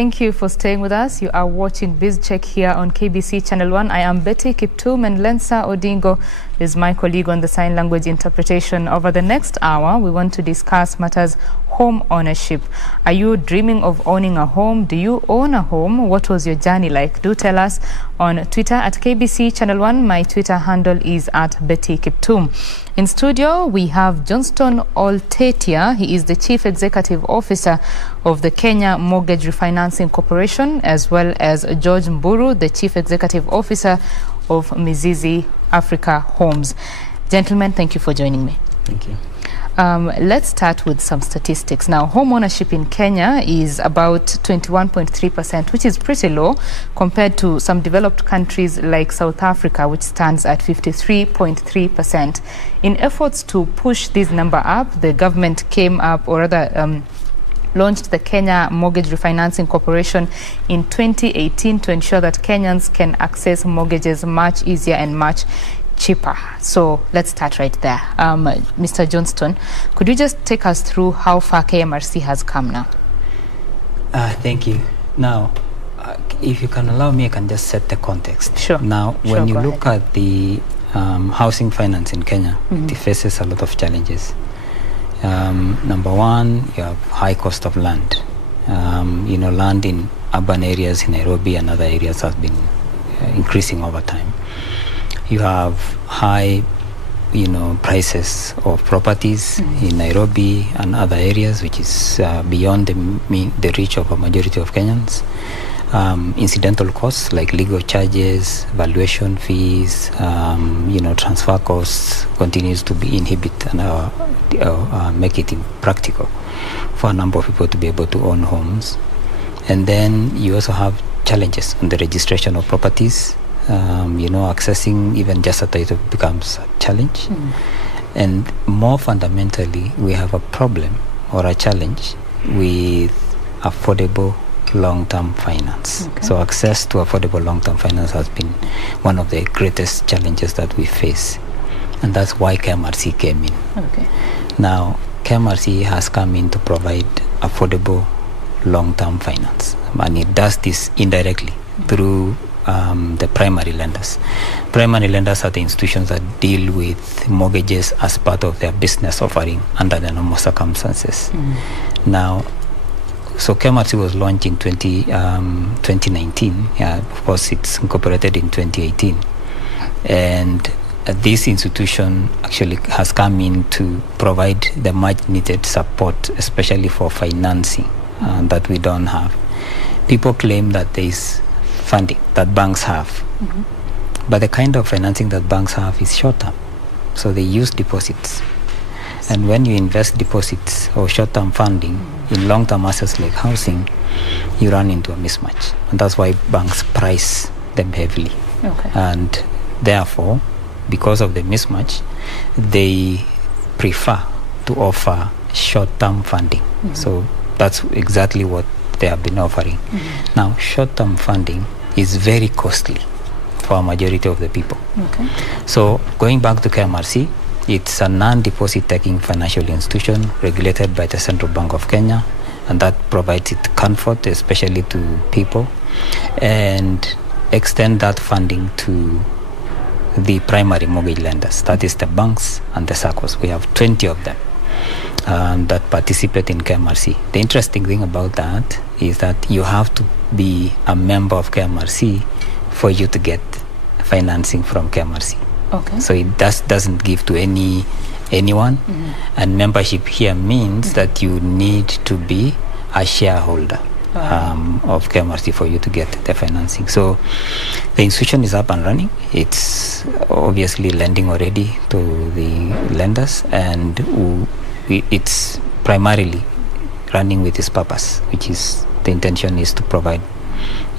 Thank you for staying with us. You are watching BizCheck here on KBC Channel 1. I am Betty Kiptum, and Lensa Odingo is my colleague on the sign language interpretation. Over the next hour, we want to discuss matters home ownership. Are you dreaming of owning a home? Do you own a home? What was your journey like? Do tell us on Twitter at KBC Channel 1. My Twitter handle is at Betty Kiptum. In studio, we have Johnstone Oltetia. He is the Chief Executive Officer of the Kenya Mortgage Refinancing Corporation, as well as George Mburu, the Chief Executive Officer of Mizizi Africa Homes. Gentlemen, thank you for joining me. Thank you. Let's start with some statistics. Now, home ownership in Kenya is about 21.3%, which is pretty low compared to some developed countries like South Africa, which stands at 53.3%. In efforts to push this number up, the government came up, or rather, launched the Kenya Mortgage Refinancing Corporation in 2018 to ensure that Kenyans can access mortgages much easier and much cheaper. So let's start right there. Mr. Johnstone, could you just take us through how far KMRC has come now? Thank you. Now, if you can allow me, I can just set the context. Sure. Now, when you look ahead. at the housing finance in Kenya, it faces a lot of challenges. Number one, you have high cost of land. Land in urban areas in Nairobi and other areas has been increasing over time. You have high, prices of properties in Nairobi and other areas, which is beyond the reach of a majority of Kenyans. Incidental costs like legal charges, valuation fees, transfer costs continues to be inhibit and make it impractical for a number of people to be able to own homes. And then you also have challenges on the registration of properties. Accessing even just a title becomes a challenge. And more fundamentally, we have a problem or a challenge with affordable long-term finance. Okay. So access to affordable long-term finance has been one of the greatest challenges that we face. And that's why KMRC came in. Okay. Now, KMRC has come in to provide affordable long-term finance. And it does this indirectly through the primary lenders. Primary lenders are the institutions that deal with mortgages as part of their business offering under the normal circumstances. Now, so KMRC was launched in 2019. Of course, it's incorporated in 2018. And this institution actually has come in to provide the much needed support, especially for financing that we don't have. People claim that there is funding that banks have, but the kind of financing that banks have is short-term. So they use deposits. And when you invest deposits or short-term funding in long-term assets like housing, you run into a mismatch. And that's why banks price them heavily. Okay. And therefore, because of the mismatch, they prefer to offer short-term funding. So that's exactly what they have been offering. Now, short-term funding is very costly for a majority of the people. Okay. So going back to KMRC, it's a non-deposit taking financial institution regulated by the Central Bank of Kenya, and that provides it comfort, especially to people, and extend that funding to the primary mortgage lenders, that is the banks and the SACCOs. We have 20 of them that participate in KMRC. The interesting thing about that is that you have to be a member of KMRC for you to get financing from KMRC. Okay. So it doesn't give to anyone. And membership here means that you need to be a shareholder of KMRC for you to get the financing. So the institution is up and running. It's obviously lending already to the lenders, and it's primarily running with its purpose, which is the intention is to provide,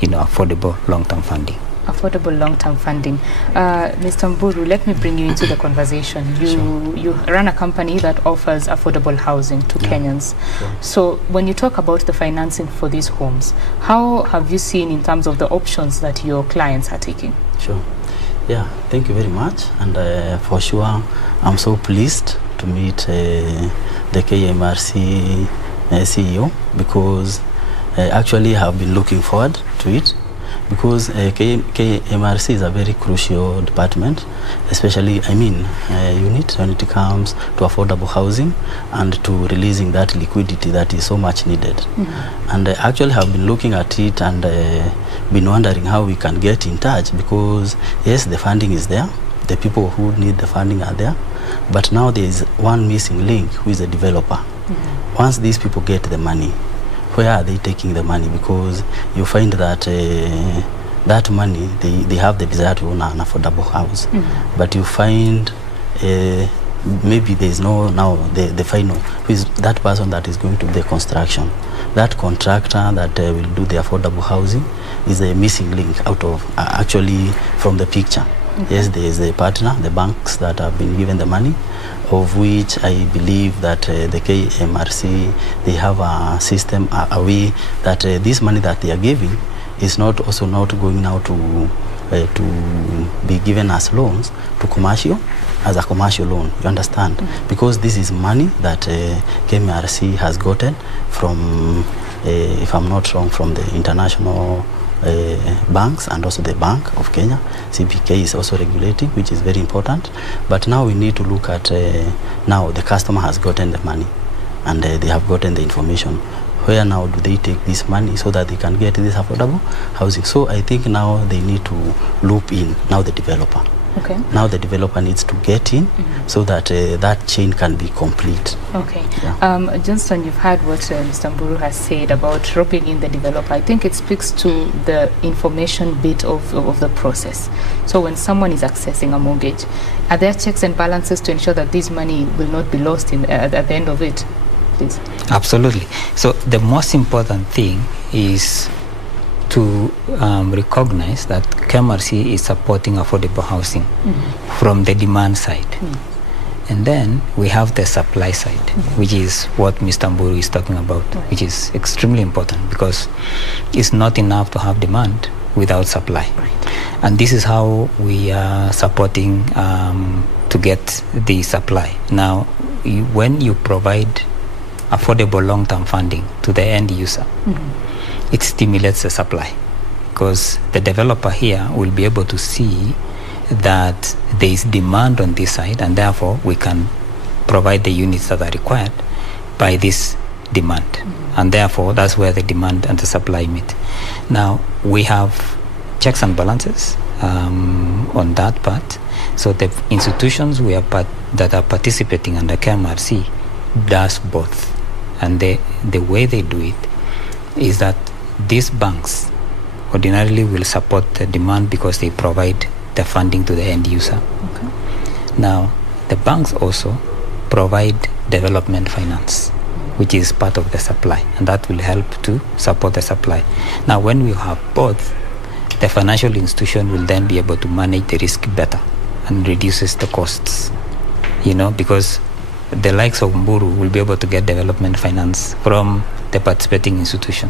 affordable long-term funding. Affordable long-term funding. Mr. Mburu, let me bring you into the conversation. You run a company that offers affordable housing to Kenyans. Sure. So when you talk about the financing for these homes, how have you seen in terms of the options that your clients are taking? Sure. Yeah, thank you very much. And for sure, I'm so pleased to meet the KMRC CEO, because actually have been looking forward to it, because KMRC is a very crucial department, especially, unit when it comes to affordable housing and to releasing that liquidity that is so much needed. And I actually have been looking at it and been wondering how we can get in touch, because yes, the funding is there, the people who need the funding are there, but now there is one missing link, who is the developer. Once these people get the money, where are they taking the money? Because you find that that money, they have the desire to own an affordable house, but you find maybe there is no now the final, who is that person that is going to do the construction. That contractor that will do the affordable housing is a missing link out of actually from the picture. Yes, there is a partner, the banks that have been given the money, of which I believe that the KMRC, they have a system, a way that this money that they are giving is not going now to be given as loans to commercial, as a commercial loan, you understand? Because this is money that KMRC has gotten from, if I'm not wrong, from the international banks and also the Bank of Kenya. CBK is also regulating, which is very important. But now we need to look at now the customer has gotten the money and they have gotten the information. Where now do they take this money so that they can get this affordable housing? So I think now they need to loop in now the developer. Okay. Now the developer needs to get in so that that chain can be complete. Okay. Yeah. Johnstone, you've heard what Mr. Mburu has said about roping in the developer. I think it speaks to the information bit of the process. So when someone is accessing a mortgage, are there checks and balances to ensure that this money will not be lost at the end of it? Please. Absolutely. So the most important thing is to recognize that KMRC is supporting affordable housing from the demand side. And then we have the supply side, which is what Mr. Mburu is talking about, which is extremely important, because it's not enough to have demand without supply. And this is how we are supporting to get the supply. Now, when you provide affordable long-term funding to the end user, it stimulates the supply, because the developer here will be able to see that there is demand on this side, and therefore we can provide the units that are required by this demand. And therefore that's where the demand and the supply meet. Now we have checks and balances on that part. So the institutions that are participating under KMRC does both. And the way they do it is that these banks ordinarily will support the demand because they provide the funding to the end user. Okay. Now, the banks also provide development finance, which is part of the supply, and that will help to support the supply. Now, when we have both, the financial institution will then be able to manage the risk better and reduces the costs, because the likes of Mburu will be able to get development finance from the participating institution.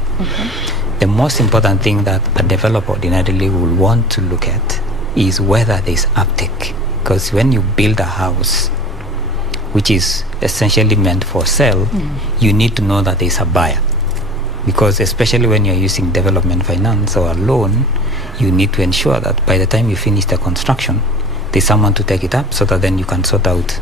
The most important thing that a developer ordinarily will want to look at is whether there's uptake. Because when you build a house, which is essentially meant for sale, you need to know that there's a buyer. Because especially when you're using development finance or a loan, you need to ensure that by the time you finish the construction, there's someone to take it up, so that then you can sort out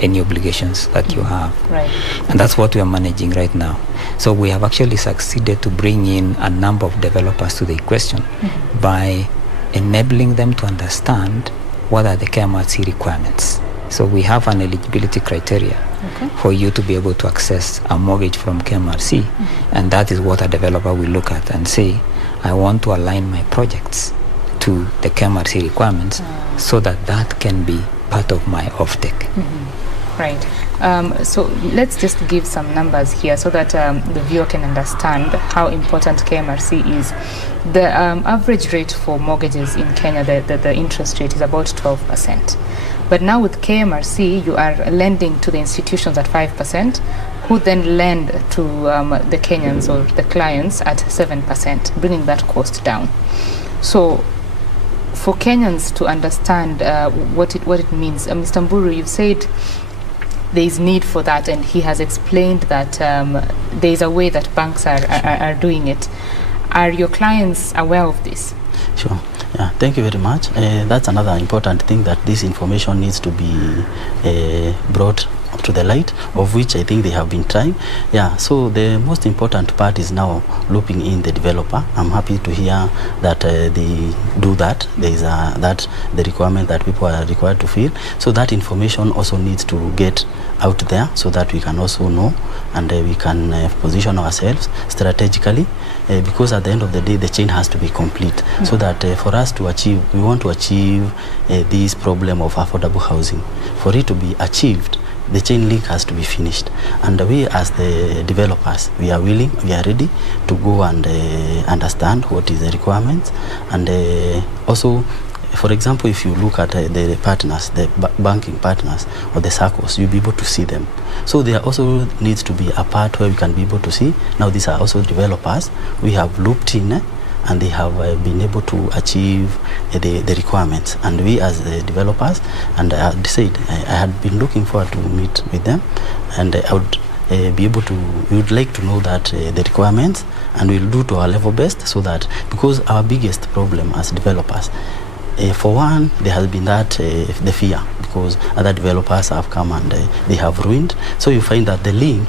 any obligations that you have. Right. And that's what we are managing right now. So we have actually succeeded to bring in a number of developers to the equation by enabling them to understand what are the KMRC requirements. So we have an eligibility criteria for you to be able to access a mortgage from KMRC, and that is what a developer will look at and say, I want to align my projects to the KMRC requirements so that can be part of my offtake. Right. So let's just give some numbers here so that the viewer can understand how important KMRC is. The average rate for mortgages in Kenya, the interest rate is about 12%. But now with KMRC, you are lending to the institutions at 5%, who then lend to the Kenyans or the clients at 7%, bringing that cost down. So for Kenyans to understand what it means, Mr. Mburu, you've said there is need for that, and he has explained that there is a way that banks are doing it. Are your clients aware of this? Sure. Yeah, thank you very much. That's another important thing, that this information needs to be brought to the light, of which I think they have been trying. Yeah, so the most important part is now looping in the developer. I'm happy to hear that they do that. There is the requirement that people are required to fill. So that information also needs to get out there, so that we can also know, and we can position ourselves strategically, because at the end of the day the chain has to be complete. So that for us to achieve, we want to achieve this problem of affordable housing. For it to be achieved, the chain link has to be finished, and we as the developers, we are willing, we are ready to go and understand what is the requirements. And also, for example, if you look at the partners, the banking partners or the circles, you'll be able to see them. So there also needs to be a part where we can be able to see, now these are also developers we have looped in, and they have been able to achieve the requirements. And we as the developers, and I had said I had been looking forward to meet with them, and I would be able to, we would like to know that the requirements, and we'll do to our level best, so that, because our biggest problem as developers, for one, there has been that the fear, because other developers have come and they have ruined. So you find that the link,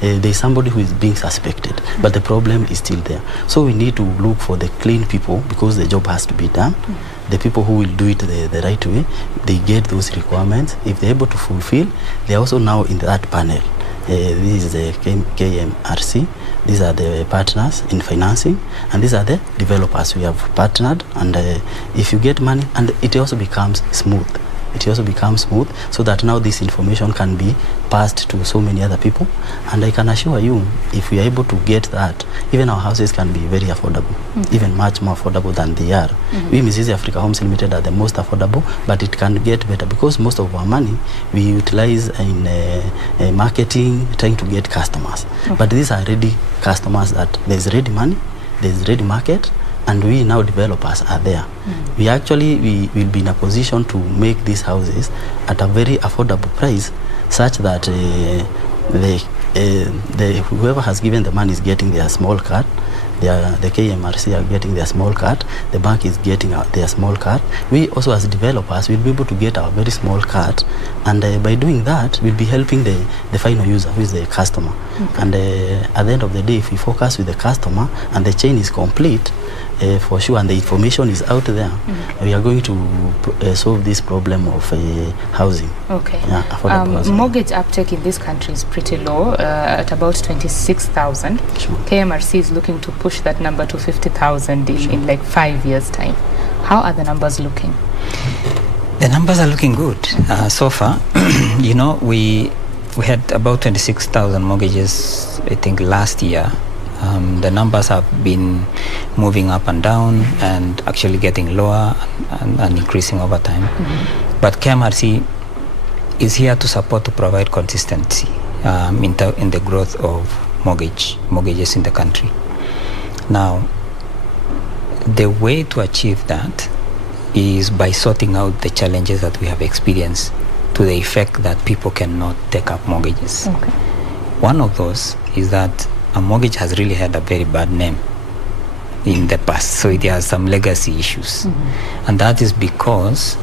there is somebody who is being suspected, but the problem is still there. So we need to look for the clean people, because the job has to be done. The people who will do it the right way, they get those requirements. If they're able to fulfill, they're also now in that panel. This is the KMRC. These are the partners in financing, and these are the developers we have partnered. And if you get money, and it also becomes smooth. It also becomes smooth, so that now this information can be passed to so many other people. And I can assure you, if we are able to get that, even our houses can be very affordable, even much more affordable than they are. We Mizizi Africa Homes Limited are the most affordable, but it can get better, because most of our money we utilize in marketing, trying to get customers. But these are ready customers, that there's ready money, there's ready market, and we now developers are there. We actually, we will be in a position to make these houses at a very affordable price, such that whoever has given the money is getting their small cut. The KMRC are getting their small cut. The bank is getting their small cut. We also as developers will be able to get our very small cut, and by doing that we'll be helping the final user, who is the customer. And at the end of the day, if we focus with the customer and the chain is complete, for sure, and the information is out there, we are going to solve this problem of housing. Okay. Yeah, housing. Mortgage uptake in this country is pretty low, at about 26,000. Sure. KMRC is looking to push that number to 50,000 in like 5 years' time. How are the numbers looking? The numbers are looking good so far. You know, we had about 26,000 mortgages, I think, last year. The numbers have been moving up and down, and actually getting lower and increasing over time. But KMRC is here to support, to provide consistency in the growth of mortgages in the country. Now, the way to achieve that is by sorting out the challenges that we have experienced, to the effect that people cannot take up mortgages. Okay. One of those is that a mortgage has really had a very bad name in the past, so it has some legacy issues. And that is because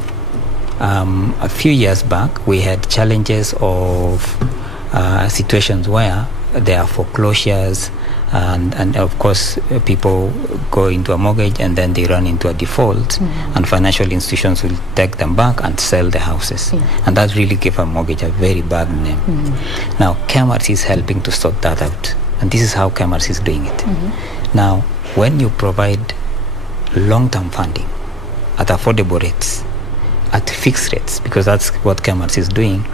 a few years back we had challenges of situations where there are foreclosures, and of course people go into a mortgage and then they run into a default, and financial institutions will take them back and sell the houses, and that really gave a mortgage a very bad name. Now KMRC is helping to sort that out, and this is how KMRC is doing it. Now, when you provide long-term funding at affordable rates, at fixed rates, because that's what KMRC is doing,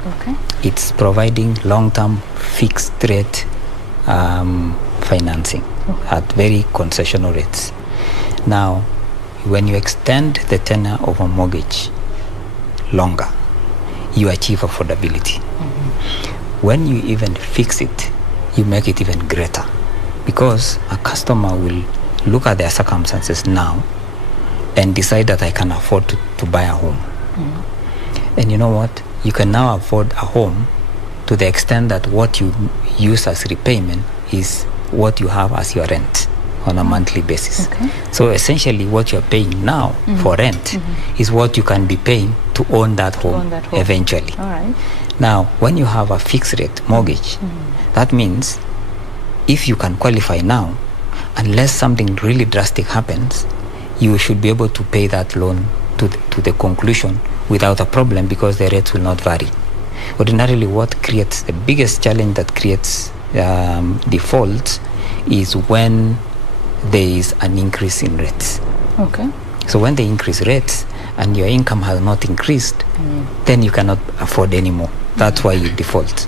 it's providing long-term fixed rate financing at very concessional rates. Now, when you extend the tenure of a mortgage longer, you achieve affordability. When you even fix it, you make it even greater, because a customer will look at their circumstances now and decide that I can afford to buy a home. And you know what? You can now afford a home to to the extent that what you use as repayment is what you have as your rent on a monthly basis. Okay. So essentially what you're paying now for rent is what you can be paying to own that home eventually. All right. Now, when you have a fixed rate mortgage, that means if you can qualify now, unless something really drastic happens, you should be able to pay that loan to the conclusion without a problem, because the rates will not vary. Ordinarily, what creates the biggest challenge that creates defaults is when there is an increase in rates. Okay. So when they increase rates and your income has not increased, then you cannot afford anymore. That's why you default.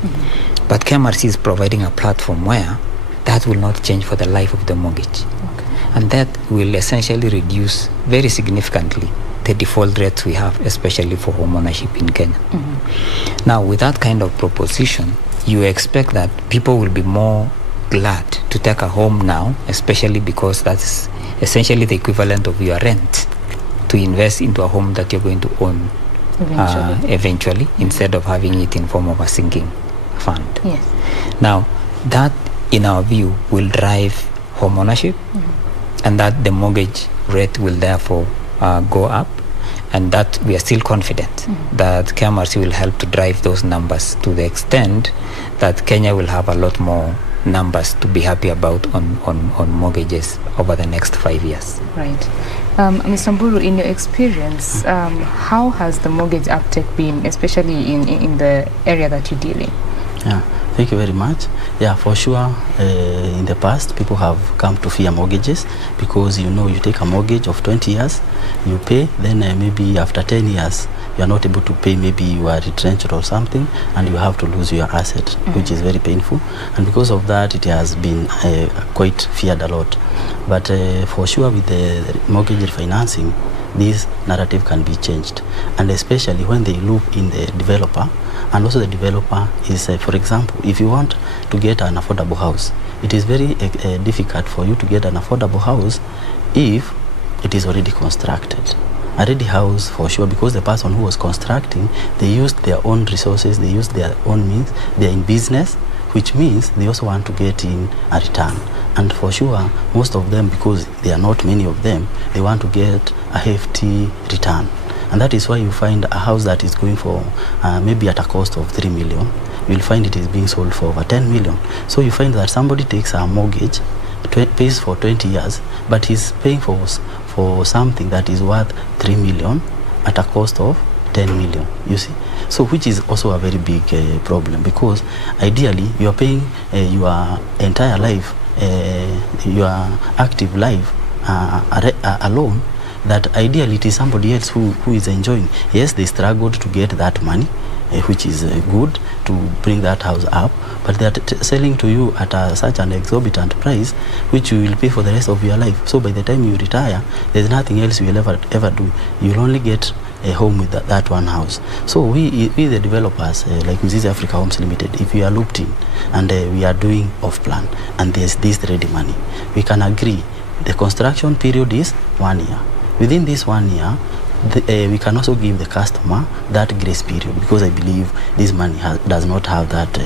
But KMRC is providing a platform where that will not change for the life of the mortgage. Okay. And that will essentially reduce very significantly the default rates we have, especially for home ownership in Kenya. Now, with that kind of proposition, you expect that people will be more glad to take a home now, especially because that's essentially the equivalent of your rent, to invest into a home that you're going to own eventually instead of having it in form of a sinking fund. Yes. Now, that, in our view, will drive home ownership, and that the mortgage rate will therefore go up, and that we are still confident that KMRC will help to drive those numbers to the extent that Kenya will have a lot more numbers to be happy about on mortgages over the next 5 years. Right. Mr. Mburu, in your experience, how has the mortgage uptake been, especially in the area that you deal in? Yeah, thank you very much. Yeah, for sure, in the past, people have come to fear mortgages because, you know, you take a mortgage of 20 years, you pay, then maybe after 10 years, you are not able to pay, maybe you are retrenched or something, and you have to lose your asset, which is very painful. And because of that, it has been quite feared a lot. But for sure, with the mortgage refinancing, this narrative can be changed. And especially when they look in the developer, and also the developer is, for example, if you want to get an affordable house, it is very difficult for you to get an affordable house if it is already constructed. A ready house, for sure, because the person who was constructing, they used their own resources, they used their own means, they're in business, which means they also want to get in a return. And for sure, most of them, because there are not many of them, they want to get a hefty return. And that is why you find a house that is going for maybe at a cost of 3 million, you'll find it is being sold for over 10 million. So you find that somebody takes a mortgage, pays for 20 years, but he's paying for something that is worth 3 million at a cost of 10 million, you see. So which is also a very big problem, because ideally you are paying your entire life, your active life alone, that ideally it is somebody else who is enjoying. Yes, they struggled to get that money, which is good to bring that house up, but they are selling to you at such an exorbitant price, which you will pay for the rest of your life. So by the time you retire, there's nothing else you will ever do. You'll only get a home with that one house. So we the developers, like Mizizi Africa Homes Limited, if we are looped in and we are doing off-plan and there's this ready money, we can agree the construction period is 1 year. Within this 1 year, we can also give the customer that grace period, because I believe this money does not have that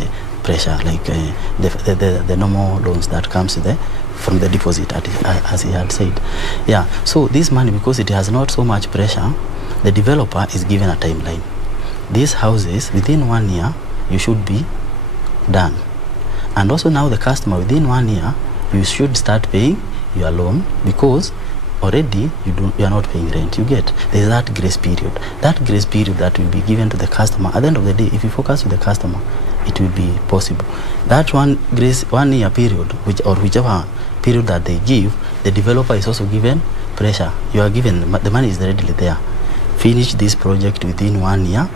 pressure like the normal loans that comes from the deposit, as he had said. Yeah, so this money, because it has not so much pressure, the developer is given a timeline. These houses, within 1 year, you should be done. And also now the customer, within 1 year, you should start paying your loan, because already you are not paying rent. You get, there is that grace period. That grace period that will be given to the customer. At the end of the day, if you focus with the customer, it will be possible. That 1 year period, whichever period that they give, the developer is also given pressure. You are given, the money is readily there. Finish this project within 1 year.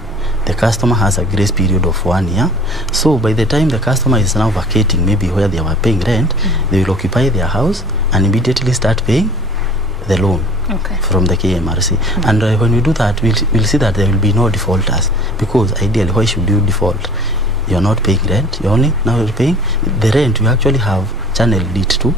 The customer has a grace period of 1 year. So by the time the customer is now vacating, maybe where they were paying rent, they will occupy their house and immediately start paying the loan from the KMRC. And when we do that, we'll see that there will be no defaulters, because ideally, why should you default? You're not paying rent, you're only now paying the rent. You actually have channeled it to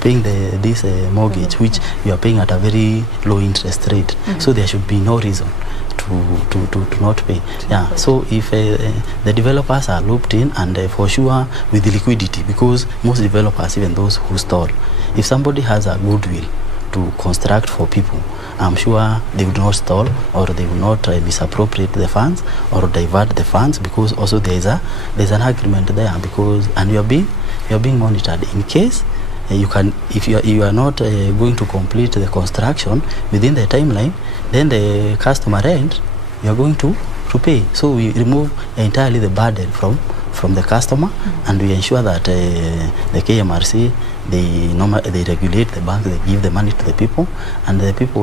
paying this mortgage, which you are paying at a very low interest rate. So there should be no reason to to not pay. Yeah. So if the developers are looped in, and for sure with the liquidity, because most developers, even those who stall, if somebody has a goodwill to construct for people, I'm sure they would not stall, or they will not misappropriate the funds or divert the funds, because also there's an agreement there, because and you're being monitored in case you can, if you are not going to complete the construction within the timeline, then the customer rent you are going to pay. So we remove entirely the burden from the customer, and we ensure that the KMRC, they regulate the bank, they give the money to the people, and the people,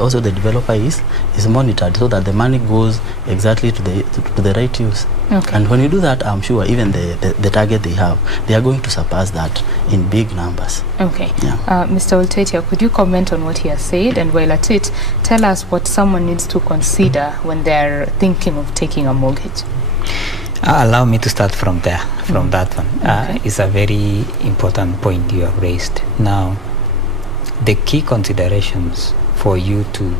also the developer is monitored, so that the money goes exactly to the right use. Okay. And when you do that, I'm sure even the target they have, they are going to surpass that in big numbers. Okay. Yeah. Mr. Oltetia, could you comment on what he has said, and while at it, tell us what someone needs to consider when they're thinking of taking a mortgage? Allow me to start from there, from that one. Okay. It's a very important point you have raised. Now, the key considerations for you to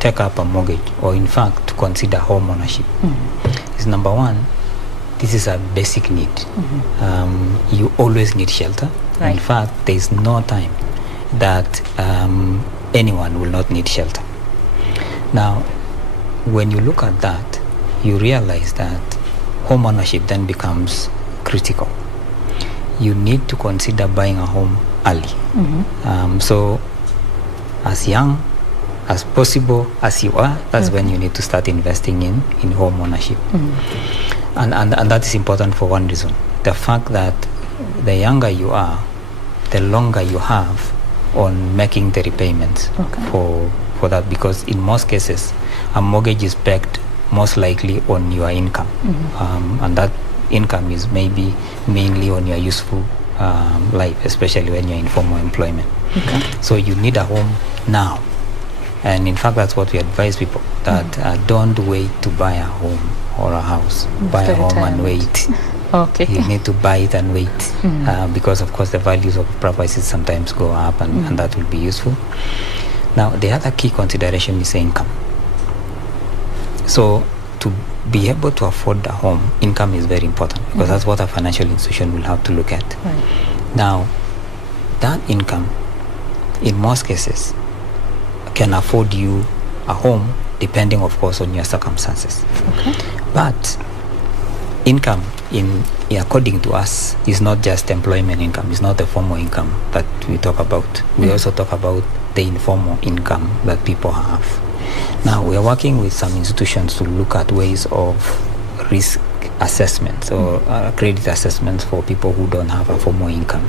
take up a mortgage, or in fact to consider home ownership, is number one, this is a basic need. You always need shelter. Right. In fact, there is no time that anyone will not need shelter. Now, when you look at that, you realize that home ownership then becomes critical. You need to consider buying a home early. So as young as possible as you are, that's when you need to start investing in home ownership. And that is important for one reason. The fact that the younger you are, the longer you have on making the repayments for that, because in most cases a mortgage is pegged most likely on your income, and that income is maybe mainly on your useful life, especially when you're in formal employment. So you need a home now, and in fact that's what we advise people, that don't wait to buy a home or a house. Buy a home and wait. Okay. You need to buy it and wait, because of course the values of properties sometimes go up, and that will be useful. Now the other key consideration is income. So to be able to afford a home, income is very important, because that's what a financial institution will have to look at. Now, that income, in most cases, can afford you a home, depending, of course, on your circumstances. But income, according to us, is not just employment income. It's not the formal income that we talk about. We also talk about the informal income that people have. Now, we are working with some institutions to look at ways of risk assessments or credit assessments for people who don't have a formal income,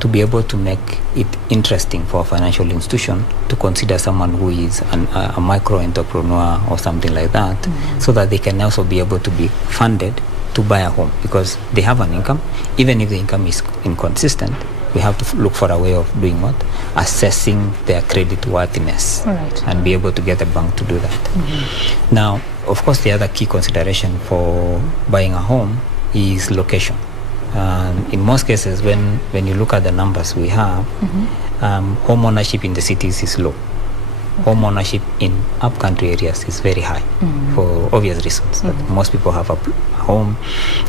to be able to make it interesting for a financial institution to consider someone who is a micro-entrepreneur or something like that, so that they can also be able to be funded to buy a home, because they have an income. Even if the income is inconsistent, we have to look for a way of doing what? Assessing their credit worthiness, and be able to get a bank to do that. Now, of course, the other key consideration for buying a home is location. In most cases, when you look at the numbers we have, home ownership in the cities is low. Home ownership in upcountry areas is very high, for obvious reasons. That most people have a home,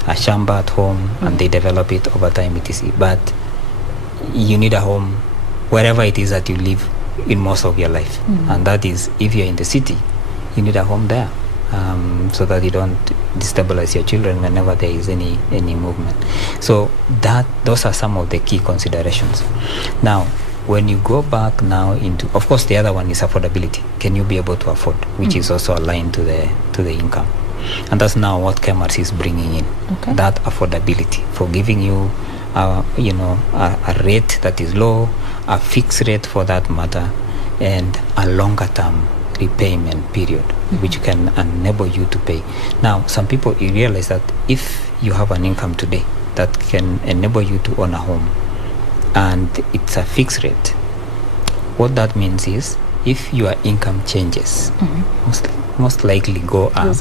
a shamba at home, and they develop it over time, etc. But you need a home wherever it is that you live in most of your life, and that is, if you're in the city, you need a home there, so that you don't destabilize your children whenever there is any movement. So those are some of the key considerations. Now, when you go back now into, of course, the other one is affordability. Can you be able to afford, which is also aligned to the income, and that's now what KMRC is bringing in. That affordability for giving you a rate that is low, a fixed rate for that matter, and a longer term repayment period, which can enable you to pay. Now, some people, you realize that if you have an income today that can enable you to own a home, and it's a fixed rate, what that means is, if your income changes, most likely go up,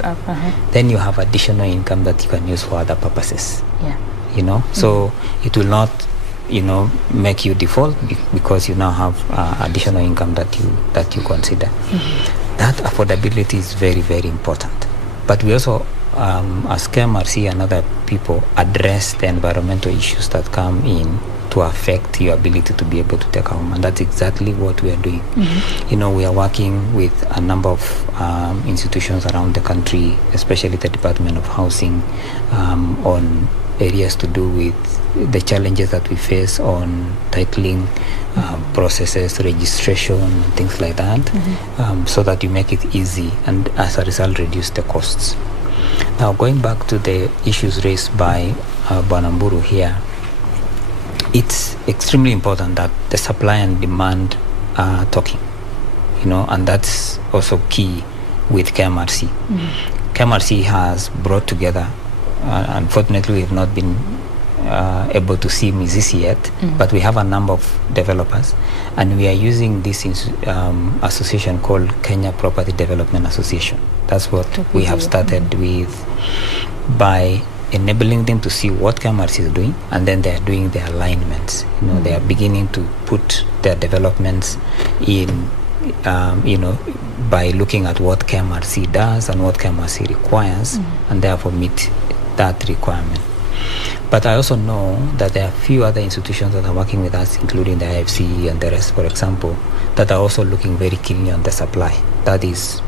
then you have additional income that you can use for other purposes. So it will not make you default because you now have additional income that you consider. That affordability is very, very important. But we also, as KMRC and other people, address the environmental issues that come in to affect your ability to be able to take a home, and that's exactly what we are doing. We are working with a number of institutions around the country, especially the Department of Housing, on areas to do with the challenges that we face on titling processes, registration, things like that, so that you make it easy and as a result reduce the costs. Now, going back to the issues raised by Mburu here, it's extremely important that the supply and demand are talking, and that's also key with KMRC. KMRC has brought together, unfortunately we have not been able to see Mizizi yet, but we have a number of developers, and we are using this association called Kenya Property Development Association. That's what we have started with, by enabling them to see what KMRC is doing, and then they are doing their alignments. They are beginning to put their developments in, by looking at what KMRC does and what KMRC requires, and therefore meet that requirement. But I also know that there are a few other institutions that are working with us, including the IFC and the rest, for example, that are also looking very keenly on the supply. That is,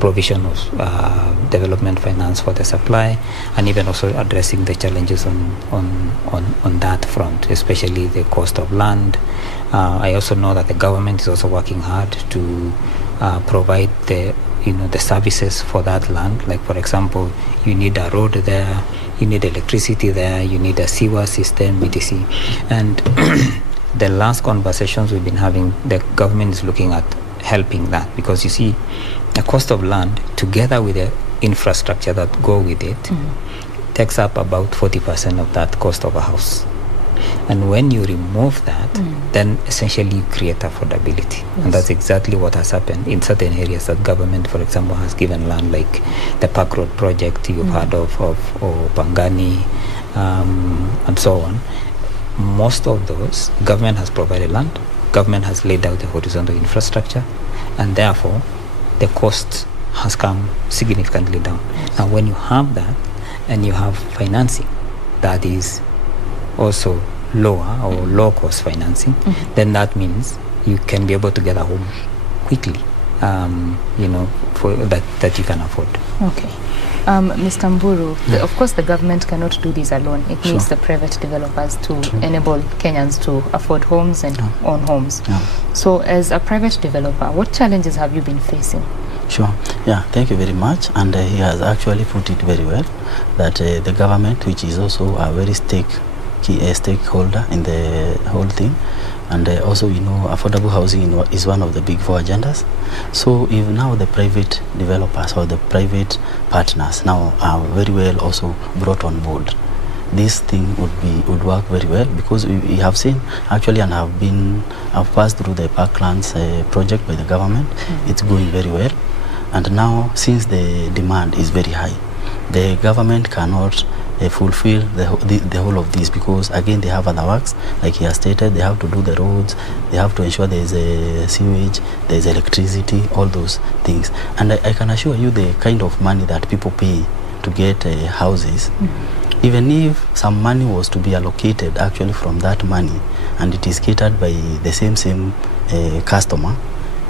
provision of development finance for the supply, and even also addressing the challenges on that front, especially the cost of land. I also know that the government is also working hard to provide the services for that land. Like, for example, you need a road there, you need electricity there, you need a sewer system, etc. And the last conversations we've been having, the government is looking at helping that, because you see, the cost of land together with the infrastructure that go with it takes up about 40% of that cost of a house. And when you remove that, then essentially you create affordability. And that's exactly what has happened in certain areas that government, for example, has given land, like the Park Road project you've heard of, or Pangani, and so on. Most of those, government has provided land, government has laid out the horizontal infrastructure, and therefore the cost has come significantly down. Now, when you have that, and you have financing that is also lower or low cost financing, then that means you can be able to get a home quickly, for that you can afford. Okay. Mr. Mburu, of course the government cannot do this alone. It needs the private developers to enable Kenyans to afford homes and own homes. So as a private developer, what challenges have you been facing? Sure. Yeah, thank you very much. And he has actually put it very well, that the government, which is also a very stakeholder in the whole thing, and also, affordable housing is one of the big 4 agendas. So if now the private developers or the private partners now are very well also brought on board, this thing would work very well, because we have seen actually, and have passed through the Parklands project by the government. It's going very well, and now since the demand is very high, the government cannot fulfill the whole of this, because again they have other works, like he has stated. They have to do the roads, they have to ensure there is a sewage, there is electricity, all those things. And I can assure you, the kind of money that people pay to get houses, even if some money was to be allocated actually from that money, and it is catered by the same customer,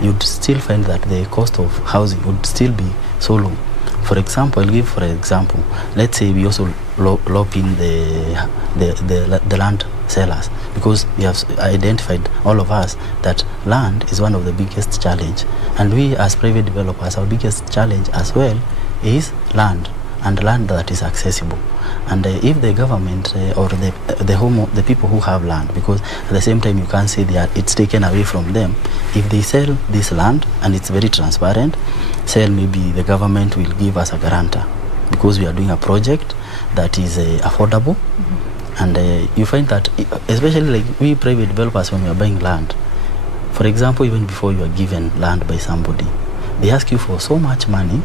you'd still find that the cost of housing would still be so low. For example, let's say we also loop in the land sellers, because we have identified, all of us, that land is one of the biggest challenge, and we as private developers, our biggest challenge as well is land, and land that is accessible. And if the government or the people who have land, because at the same time you can't say it's taken away from them, if they sell this land and it's very transparent, maybe the government will give us a guarantor, because we are doing a project that is affordable. And you find that, especially like we private developers, when we are buying land, for example, even before you are given land by somebody, they ask you for so much money,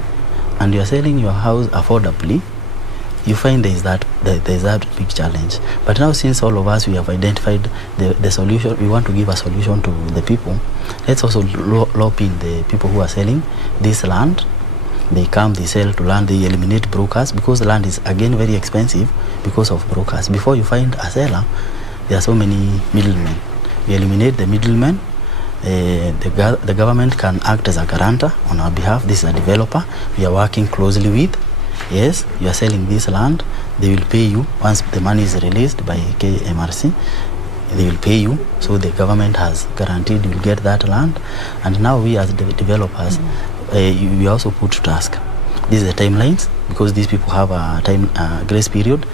and you are selling your house affordably. you find there's that big challenge. But now, since all of us, we have identified the solution, we want to give a solution to the people. Let's also loop in the people who are selling this land. They come, they sell to land, they eliminate brokers, because land is again very expensive because of brokers. Before you find a seller, there are so many middlemen. We eliminate the middlemen. The government can act as a guarantor on our behalf. This is a developer we are working closely with. Yes, you are selling this land. They will pay you once the money is released by KMRC. They will pay you. So the government has guaranteed you will get that land. And now we as developers, we also put to task. These are the timelines, because these people have a time grace period.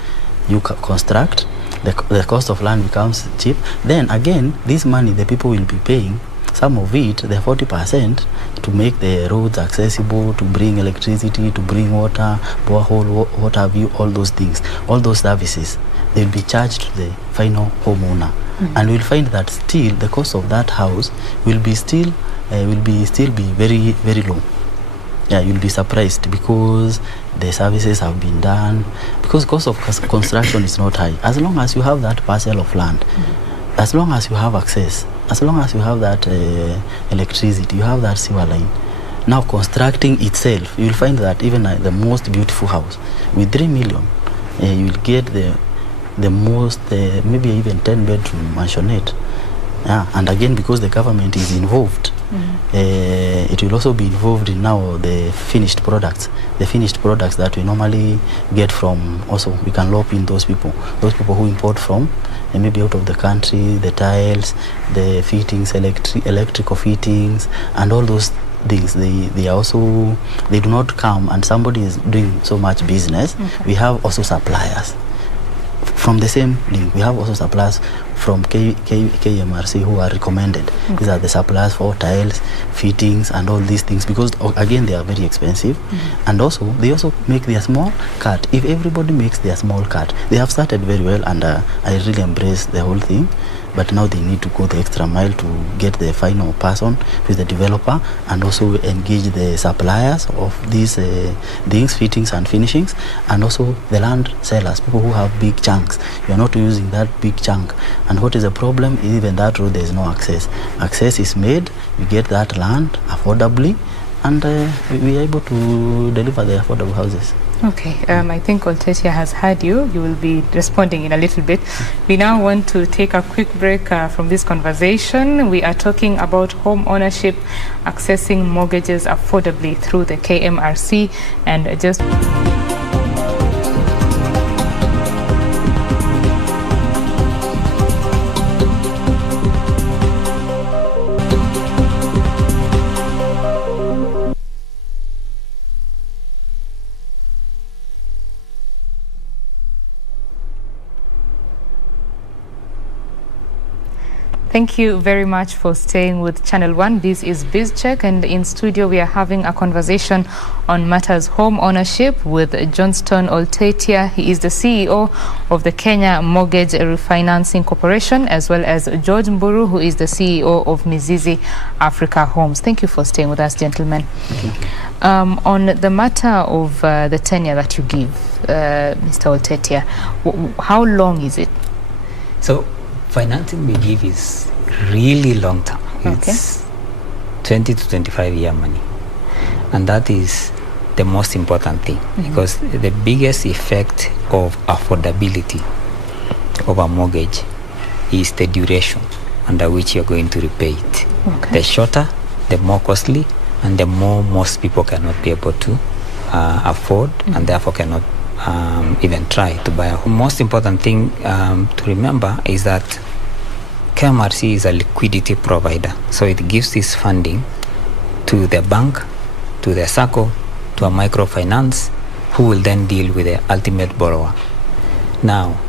You construct, the cost of land becomes cheap. Then again, this money the people will be paying, some of it, the 40%, to make the roads accessible, to bring electricity, to bring water, borehole, water view, all those things, all those services, they will be charged to the final homeowner. And we'll find that still the cost of that house will be still be very, very low. Yeah, you'll be surprised, because the services have been done, because cost of construction is not high. As long as you have that parcel of land, as long as you have access, as long as you have that electricity, you have that sewer line. Now constructing itself, you will find that even the most beautiful house with 3 million, you will get the most, maybe even 10-bedroom mansionette. And again, because the government is involved, it will also be involved in now the finished products that we normally get from. Also, we can loop in those people who import from maybe out of the country, the tiles, the fittings, electrical fittings, and all those things. They also, they do not come and somebody is doing so much business. We have also suppliers from the same link. We have also suppliers from KMRC who are recommended. These are the suppliers for tiles, fittings, and all these things, because again they are very expensive. And also they also make their small cut. If everybody makes their small cut, they have started very well, and I really embrace the whole thing. But now they need to go the extra mile to get the final person, who is the developer, and also engage the suppliers of these things, fittings and finishings, and also the land sellers, people who have big chunks. You are not using that big chunk. And what is the problem? Even that road, there is no access. Access is made, you get that land affordably, and we are able to deliver the affordable houses. Okay, I think Oltetia has heard you. You will be responding in a little bit. We now want to take a quick break from this conversation. We are talking about home ownership, accessing mortgages affordably through the KMRC, and just... Thank you very much for staying with Channel 1. This is BizCheck, and in studio we are having a conversation on matters home ownership with Johnstone Oltetia. He is the CEO of the Kenya Mortgage Refinancing Corporation, as well as George Mburu, who is the CEO of Mizizi Africa Homes. Thank you for staying with us, gentlemen. On the matter of the tenure that you give, Mr. Oltetia, how long is it? So, financing we give is really long term. It's 20 to 25 year money, and that is the most important thing, because the biggest effect of affordability of a mortgage is the duration under which you're going to repay it. The shorter, the more costly, and the more most people cannot be able to afford, and therefore cannot even try to buy a home. Most important thing to remember is that KMRC is a liquidity provider, so it gives this funding to the bank, to the SACCO, to a microfinance, who will then deal with the ultimate borrower. Now,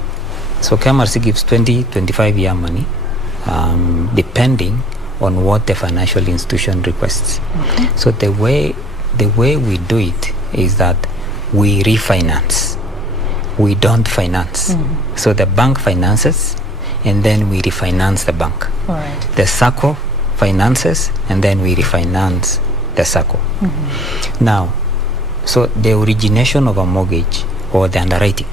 so KMRC gives 20-25 year money, depending on what the financial institution requests. So the way we do it is that we refinance. We don't finance. So the bank finances, and then we refinance the bank. The SACCO finances, and then we refinance the SACCO. Now, so the origination of a mortgage or the underwriting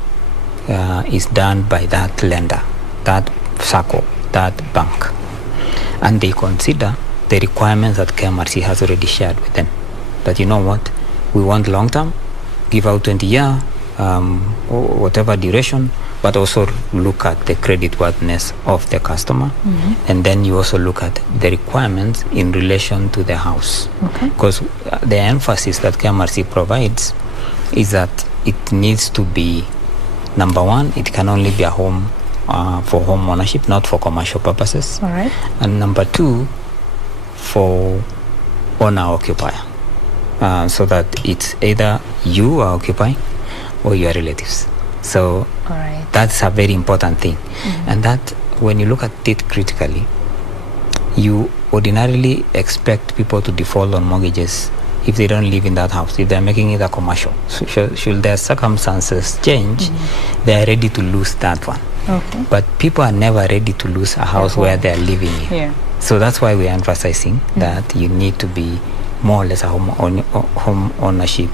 is done by that lender, that SACCO, that bank. And they consider the requirements that KMRC has already shared with them. That, you know what, we want long term, give out 20-year, or whatever duration, but also look at the creditworthiness of the customer. And then you also look at the requirements in relation to the house. Because the emphasis that KMRC provides is that it needs to be, number one, it can only be a home for home ownership, not for commercial purposes. All right. And number two, for owner-occupier. So that it's either you are occupying or your relatives. So that's a very important thing. And that, when you look at it critically, you ordinarily expect people to default on mortgages if they don't live in that house, if they're making it a commercial. So should their circumstances change, they are ready to lose that one. But people are never ready to lose a house where they're living in. So that's why we're emphasizing that you need to be more or less a home ownership,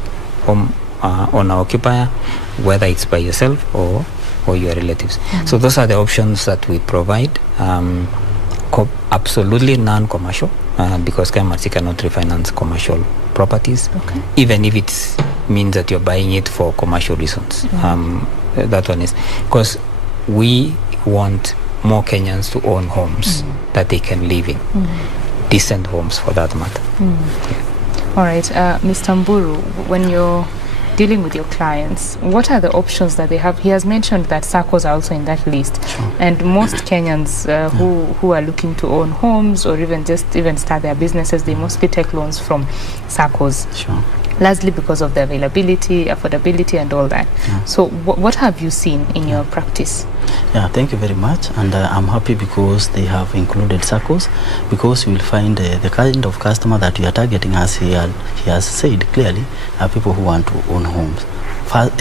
home owner-occupier, whether it's by yourself or your relatives. So those are the options that we provide. Absolutely non-commercial, because KMRC cannot refinance commercial properties, even if it means that you're buying it for commercial reasons. That one is because we want more Kenyans to own homes that they can live in, decent homes for that matter. All right, Mr. Mburu, when you're dealing with your clients, what are the options that they have? He has mentioned that SACCOs are also in that list. And most Kenyans who are looking to own homes or even start their businesses, they mostly take loans from SACCOs. Largely because of the availability, affordability, and all that. So what have you seen in your practice? Thank you very much, and I'm happy because they have included SACCOs, because you will find the kind of customer that we are targeting, as he has said clearly, are people who want to own homes,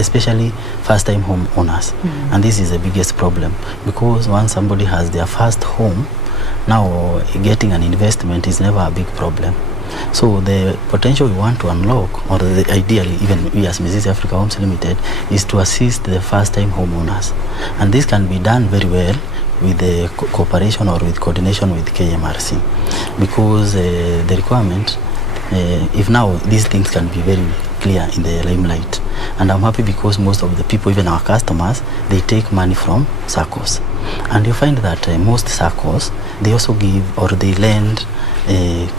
especially first-time home owners. And this is the biggest problem, because once somebody has their first home, now getting an investment is never a big problem. So the potential we want to unlock, or ideally even we as Mizizi Africa Homes Limited, is to assist the first-time homeowners. And this can be done very well with the cooperation or with coordination with KMRC, because the requirement, if now these things can be very clear in the limelight. And I'm happy because most of the people, even our customers, they take money from SACCOs. And you find that most SACCOs, they also give or they lend the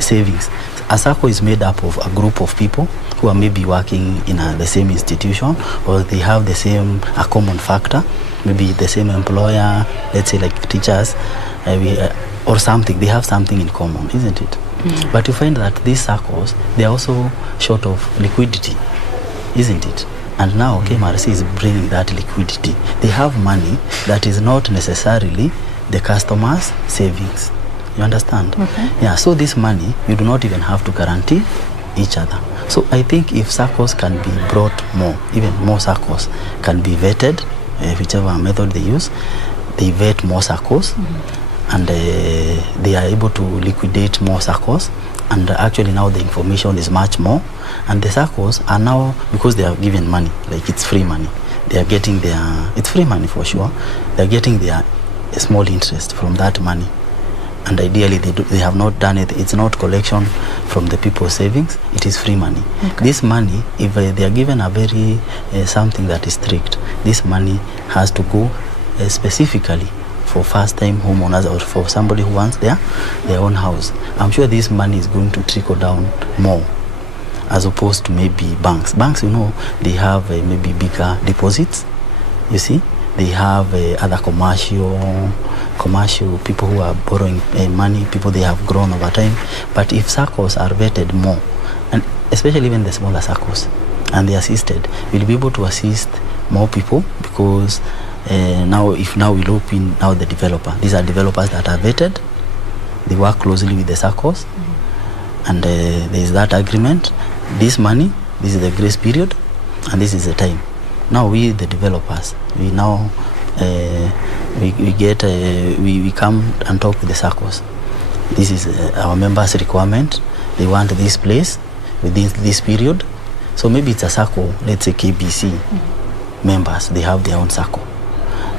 savings. A SACCO is made up of a group of people who are maybe working in the same institution, or they have the same common factor, maybe the same employer, let's say like teachers, or something. They have something in common, isn't it? But you find that these SACCOs, they are also short of liquidity, isn't it? And now KMRC is bringing that liquidity. They have money that is not necessarily the customer's savings. You understand? So this money, you do not even have to guarantee each other. So I think if SACCOs can be brought more, even more SACCOs can be vetted, whichever method they use, they vet more SACCOs, and they are able to liquidate more SACCOs. And actually now the information is much more, and the SACCOs are now, because they are given money, like it's free money, they are getting it's free money for sure, they are getting their small interest from that money. And ideally they have not done it. It's not collection from the people's savings. It is free money. This money, if they are given a very something that is strict, this money has to go specifically for first-time homeowners or for somebody who wants their own house. I'm sure this money is going to trickle down more, as opposed to maybe banks. Banks, you know, they have maybe bigger deposits. You see, they have other commercial people who are borrowing money, people they have grown over time. But if SACCOs are vetted more, and especially even the smaller SACCOs, and they assisted, we'll be able to assist more people, because now we look in now the developer. These are developers that are vetted. They work closely with the SACCOs, and there is that agreement. This money, this is the grace period, and this is the time. Now we, the developers, we now we come and talk with the SACCOs. This is our members' requirement. They want this place within this period. So maybe it's a circle, let's say KBC members, they have their own circle.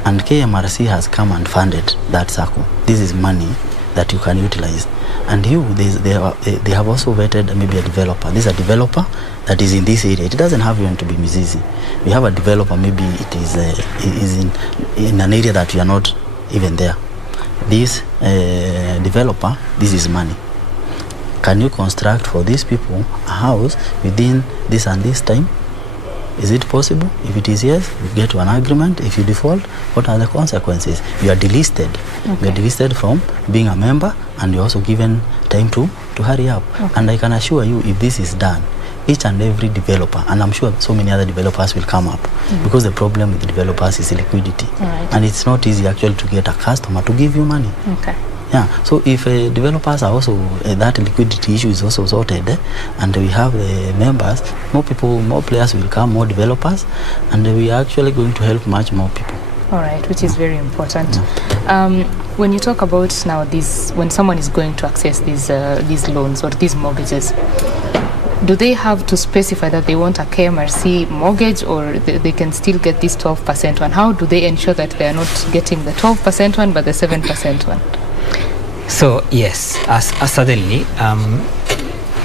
And KMRC has come and funded that circle. This is money that you can utilize. And they have also vetted maybe a developer. This is a developer that is in this area. It doesn't have even to be Mizizi. We have a developer, maybe it is in an area that we are not even there. This developer, this is money. Can you construct for these people a house within this and this time? Is it possible? If it is yes, you get to an agreement. If you default, what are the consequences? You are delisted. Okay. You are delisted from being a member, and you're also given time to hurry up. Okay. And I can assure you, if this is done, each and every developer, and I'm sure so many other developers will come up, because the problem with the developers is liquidity. Right. And it's not easy actually to get a customer to give you money. Okay. Yeah, so if developers are also, that liquidity issue is also sorted, and we have members, more people, more players will come, more developers, and we are actually going to help much more people. All right, which is very important. Yeah. When you talk about now this, when someone is going to access these loans or these mortgages, do they have to specify that they want a KMRC mortgage, or they can still get this 12% one? How do they ensure that they are not getting the 12% one but the 7% one? So yes, certainly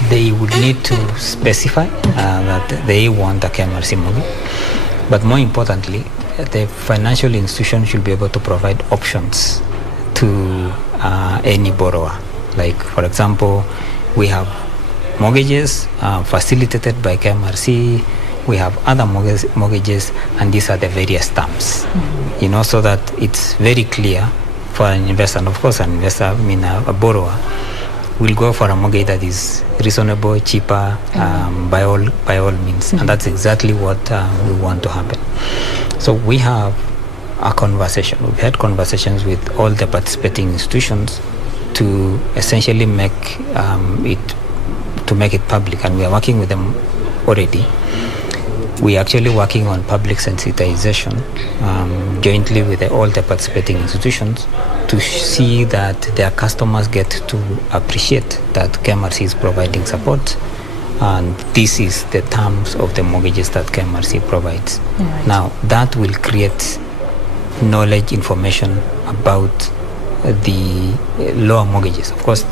they would need to specify that they want a KMRC mortgage, but more importantly, the financial institution should be able to provide options to any borrower. Like, for example, we have mortgages facilitated by KMRC, we have other mortgages, and these are the various terms, you know, so that it's very clear for an investor. And of course, an investor, I mean a borrower, will go for a mortgage that is reasonable, cheaper, by all means. And that's exactly what we want to happen. So we have a conversation. We've had conversations with all the participating institutions to essentially make it public, and we are working with them already. We are actually working on public sensitization jointly with all the participating institutions to see that their customers get to appreciate that KMRC is providing support, and this is the terms of the mortgages that KMRC provides. Right. Now, that will create knowledge, information about the lower mortgages. Of course,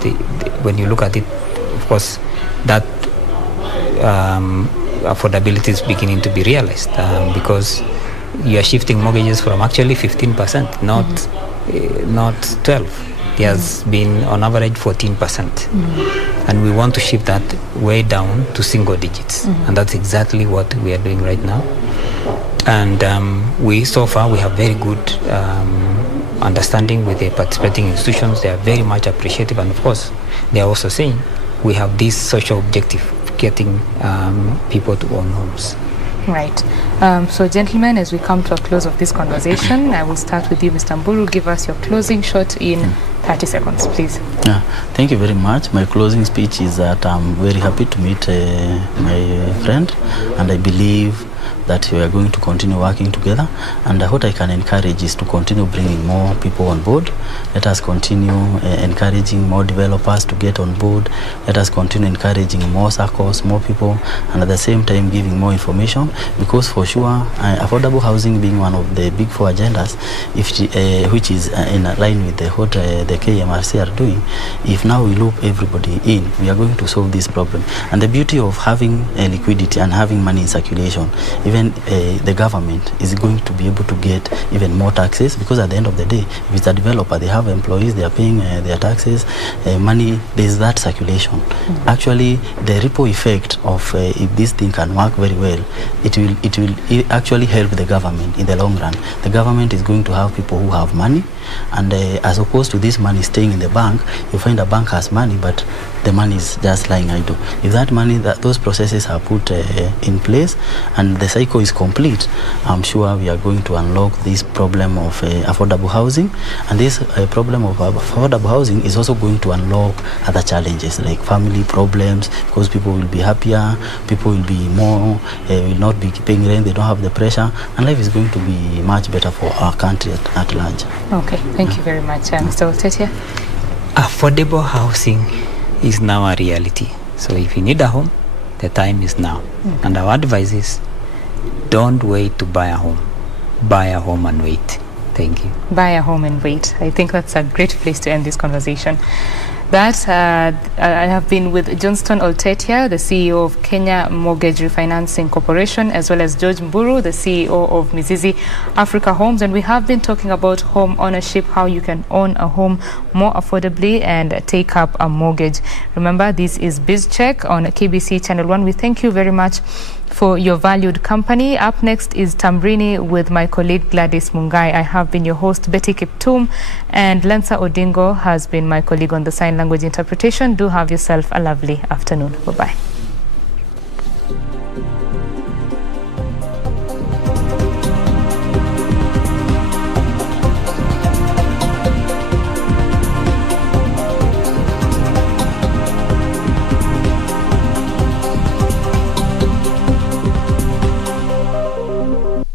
when you look at it, of course, that affordability is beginning to be realized because you are shifting mortgages from actually 15%, not 12. It has been on average 14%, and we want to shift that way down to single digits, and that's exactly what we are doing right now. And so far we have very good understanding with the participating institutions. They are very much appreciative, and of course they are also saying we have this social objective, getting people to own homes. Right. So, gentlemen, as we come to a close of this conversation, I will start with you, Mr. Mburu. Give us your closing shot in 30 seconds, please. Yeah, thank you very much. My closing speech is that I'm very happy to meet my friend, and I believe that we are going to continue working together, and what I can encourage is to continue bringing more people on board. Let us continue encouraging more developers to get on board. Let us continue encouraging more circles, more people, and at the same time giving more information, because for sure affordable housing being one of the big four agendas, which is in line with what the KMRC are doing, if now we loop everybody in, we are going to solve this problem. And the beauty of having liquidity and having money in circulation, even the government is going to be able to get even more taxes, because at the end of the day, if it's a developer, they have employees, they are paying their taxes, money, there's that circulation. Actually, the ripple effect of if this thing can work very well, it will actually help the government in the long run. The government is going to have people who have money, and as opposed to this money staying in the bank, you find a bank has money, but the money is just lying idle. If that money, those processes are put in place and the cycle is complete, I'm sure we are going to unlock this problem of affordable housing. And this problem of affordable housing is also going to unlock other challenges like family problems, because people will be happier, people will be more, will not be paying rent, they don't have the pressure, and life is going to be much better for our country at large. Okay, thank you very much. Mr. Oltetia? Affordable housing is now a reality. So if you need a home, The time is now. And our advice is, don't wait to buy a home. Buy a home and wait. Thank you. Buy a home and wait. I think that's a great place to end this conversation. That I have been with Johnstone Oltetia, the CEO of Kenya Mortgage Refinancing Corporation, as well as George Mburu, the CEO of Mizizi Africa Homes, and we have been talking about home ownership, how you can own a home more affordably and take up a mortgage. Remember, this is BizCheck on KBC Channel 1. We thank you very much for your valued company. Up next is Tambrini with my colleague Gladys Mungai. I have been your host, Betty Kiptum, and Lensa Odingo has been my colleague on the sign language interpretation. Do have yourself a lovely afternoon. Bye-bye.